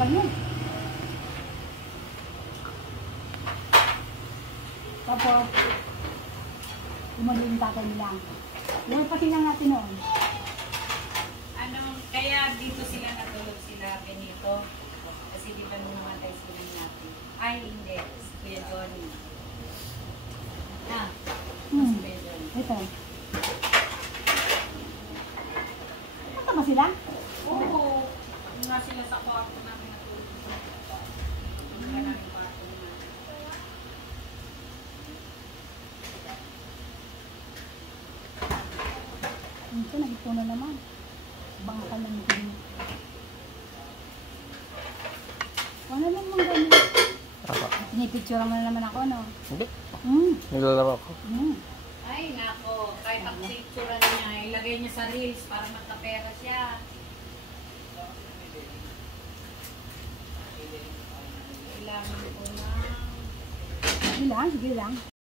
tagal mo. Tapos, umali yung tatay nila. Yan pa silang natin noon. Ano, kaya dito sila natulog sila Benito. Kasi di ba nung namatay sila natin? Ay, hindi. Si Kuya Johnny. Si Kuya Johnny. Ito. Kasama sila? Oo. Yung nga sila sa kwarto namin natulog. Yung nga namin kwarto namin. Ito, nag-ito na naman. Bangkal lang din. Ano naman ganyan? Apa? Pinipicture mo na naman ako, no? Hindi. Hmm. Nilalaro ko. Ay, nako. Kahit ang picture niya, ilagay niya sa reels para magkapera siya. Kailangan ko na. Sige lang, sige lang.